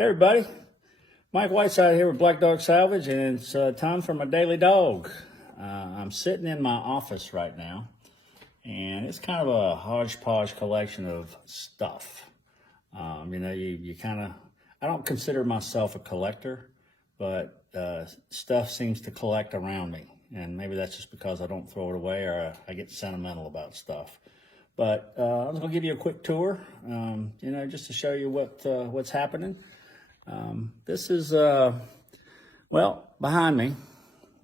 Hey everybody, Mike Whiteside here with Black Dog Salvage, and it's time for my daily dog. I'm sitting in my office right now, and it's kind of a hodgepodge collection of stuff. You kind of, I don't consider myself a collector, but stuff seems to collect around me, and maybe that's just because I don't throw it away or I get sentimental about stuff. But I'm going to give you a quick tour, just to show you what's happening. This is, behind me,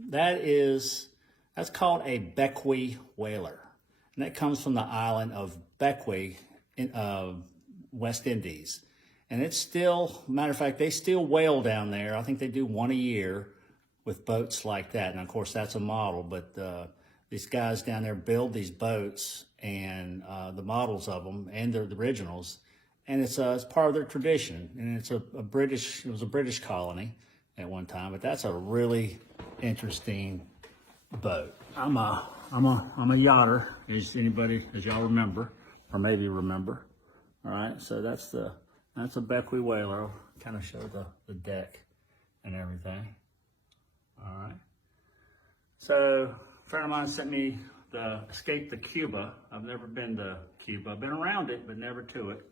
that's called a Bequia whaler. And that comes from the island of Bequia in West Indies. And it's still, matter of fact, they still whale down there. I think they do one a year with boats like that. And of course, that's a model, but these guys down there build these boats and the models of them and the originals. And it's part of their tradition, and it was a British colony at one time. But that's a really interesting boat. I'm a yachter, as y'all remember, or maybe remember. All right, so that's a Bequia whaler. I'll kind of show the deck and everything. All right. So a friend of mine sent me the Escape to Cuba. I've never been to Cuba. I've been around it, but never to it.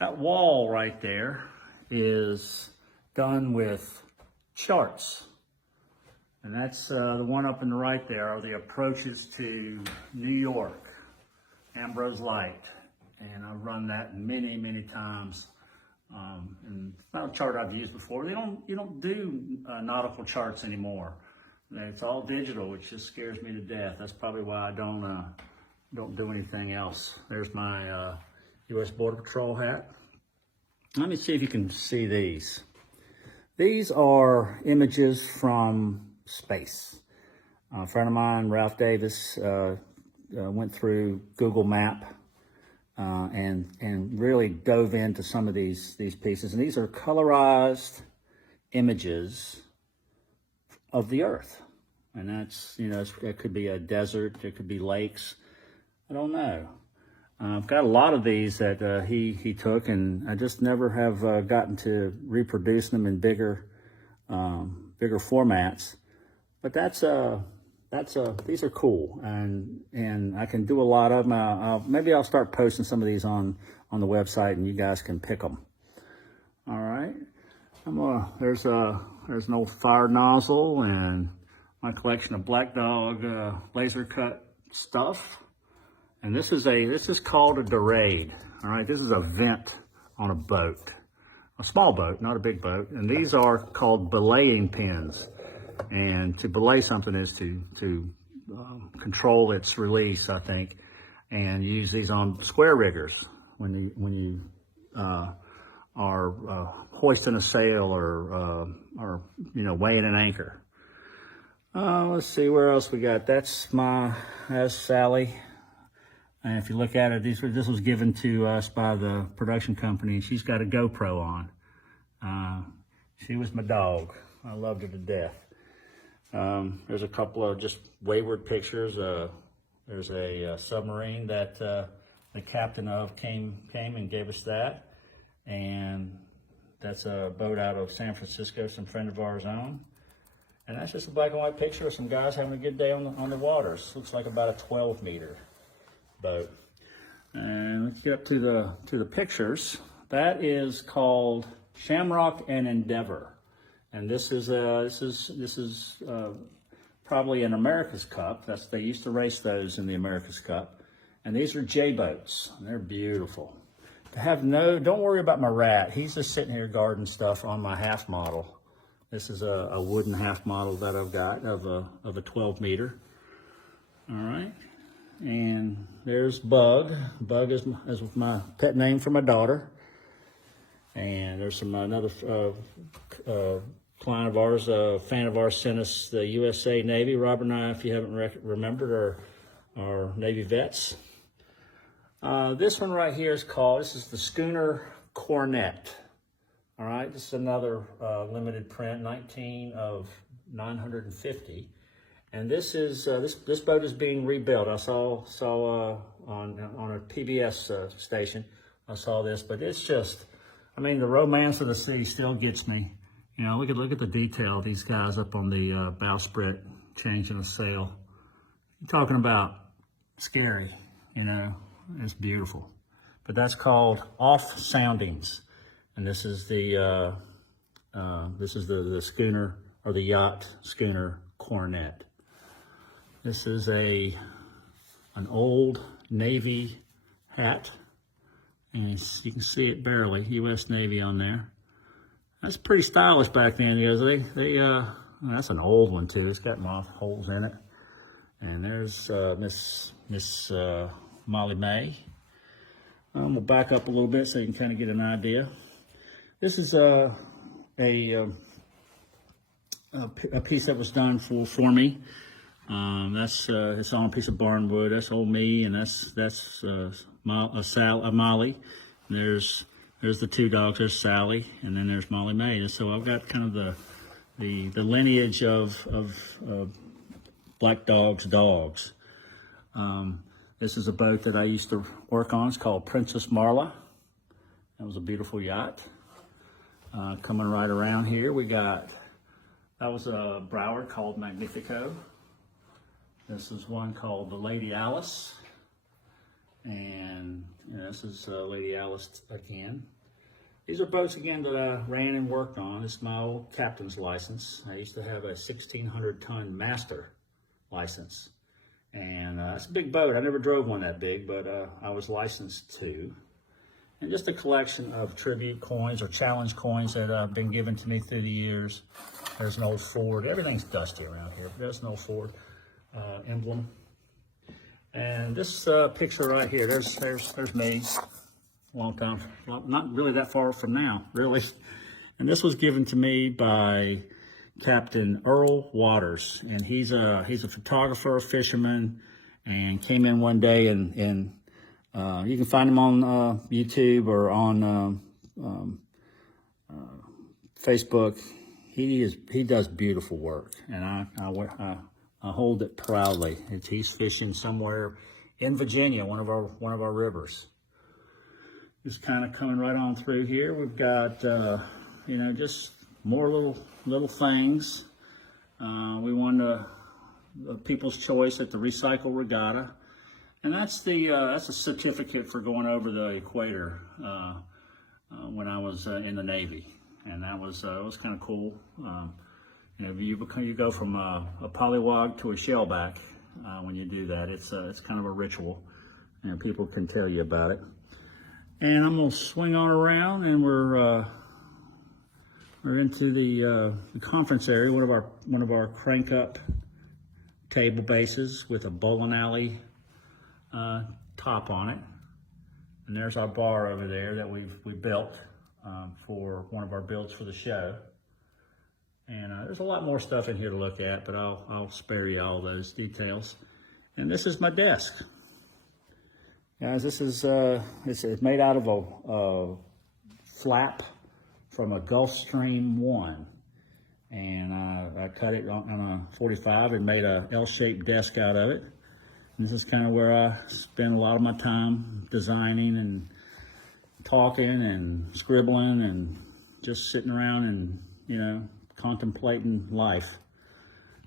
That wall right there is done with charts. And that's the one up in the right there are the approaches to New York, Ambrose Light. And I've run that many, many times. And it's not a chart I've used before. You don't do nautical charts anymore. It's all digital, which just scares me to death. That's probably why I don't do anything else. There's my U.S. Border Patrol hat. Let me see if you can see these. These are images from space. A friend of mine, Ralph Davis, went through Google Map and really dove into some of these pieces. And these are colorized images of the Earth. And that's, it could be a desert, it could be lakes. I don't know. I've got a lot of these that he took, and I just never have gotten to reproduce them in bigger formats. But these are cool, and I can do a lot of them. Maybe I'll start posting some of these on the website, and you guys can pick them. All right. There's an old fire nozzle and my collection of Black Dog laser cut stuff. And this is called a dorade. All right, this is a vent on a boat, a small boat, not a big boat. And these are called belaying pins. And to belay something is to control its release, I think, and use these on square riggers when you are hoisting a sail or weighing an anchor. Let's see where else we got. That's Sally. And if you look at it, this was given to us by the production company, and she's got a GoPro on. She was my dog. I loved her to death. There's a couple of just wayward pictures. There's a submarine that the captain of came and gave us that. And that's a boat out of San Francisco, some friend of ours own. And that's just a black and white picture of some guys having a good day on the waters. Looks like about a 12-meter boat. And let's get up to the pictures. That is called Shamrock and Endeavor, and this is probably an America's Cup. They used to race those in the America's Cup, and these are J boats. They're beautiful. Don't worry about my rat. He's just sitting here guarding stuff on my half model. This is a wooden half model that I've got of a 12-meter. All right. And there's Bug. Bug is my pet name for my daughter. And there's another client of ours, a fan of ours, sent us the USA Navy. Robert and I, if you haven't remembered, are Navy vets. This one right here this is the Schooner Cornet. All right, this is another limited print, 19 of 950. And this boat is being rebuilt. I saw on a PBS station. I saw this, but it's just I mean, the romance of the sea still gets me. You know, look at the detail of these guys up on the bowsprit changing a sail. You're talking about scary, you know, it's beautiful. But that's called off soundings. And this is the schooner, or the yacht schooner Coronet. This is an old Navy hat, and you can see it barely, U.S. Navy on there. That's pretty stylish back then, because that's an old one too. It's got moth holes in it. And there's Miss Molly May. We'll back up a little bit so you can kind of get an idea. This is a piece that was done for me. It's on a piece of barnwood. That's old me, and that's Molly. And there's the two dogs. There's Sally, and then there's Molly May. And so I've got kind of the lineage of Black Dog's dogs. This is a boat that I used to work on. It's called Princess Marla. That was a beautiful yacht. Coming right around here, that was a Broward called Magnifico. This is one called the Lady Alice. And this is Lady Alice again. These are boats again that I ran and worked on. It's my old captain's license. I used to have a 1,600-ton master license. And it's a big boat. I never drove one that big, but I was licensed to. And just a collection of tribute coins or challenge coins that have been given to me through the years. There's an old Ford. Everything's dusty around here, but there's an old Ford emblem. And this picture right here, there's me, a long time, well, not really that far from now, really. And this was given to me by Captain Earl Waters, and he's a photographer, a fisherman, and came in one day and you can find him on YouTube or on Facebook. He does beautiful work, and I hold it proudly. He's fishing somewhere in Virginia, one of our rivers. Just kind of coming right on through here. We've got just more little things. We won the People's Choice at the Recycle Regatta, and that's a certificate for going over the equator when I was in the Navy, and that was it was kind of cool. You go from a polywog to a shellback when you do that. It's kind of a ritual, and people can tell you about it. And I'm gonna swing on around, and we're into the conference area, one of our crank up table bases with a bowling alley top on it. And there's our bar over there that we built for one of our builds for the show. And there's a lot more stuff in here to look at, but I'll spare you all those details. And this is my desk. Guys, this is it's made out of a flap from a Gulfstream 1. And I cut it on a 45 and made a L-shaped desk out of it. And this is kind of where I spend a lot of my time designing and talking and scribbling and just sitting around and, contemplating life.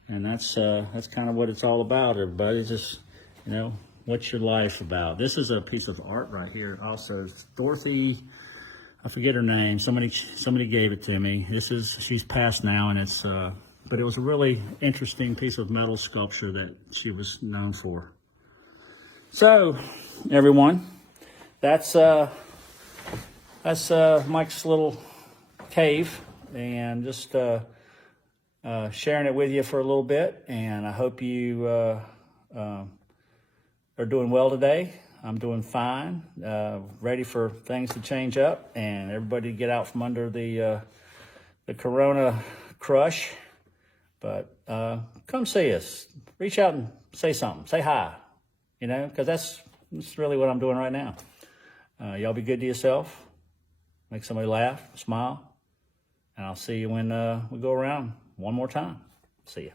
And that's kind of what it's all about, everybody. Just, what's your life about? This is a piece of art right here also. It's Dorothy, I forget her name. Somebody gave it to me. She's passed now, and but it was a really interesting piece of metal sculpture that she was known for. So, everyone, that's Mike's little cave, and just sharing it with you for a little bit. And I hope you are doing well today. I'm doing fine, ready for things to change up and everybody to get out from under the Corona crush. But come see us. Reach out and say something. Say hi, because that's really what I'm doing right now. Y'all be good to yourself. Make somebody laugh, smile. And I'll see you when we go around one more time. See ya.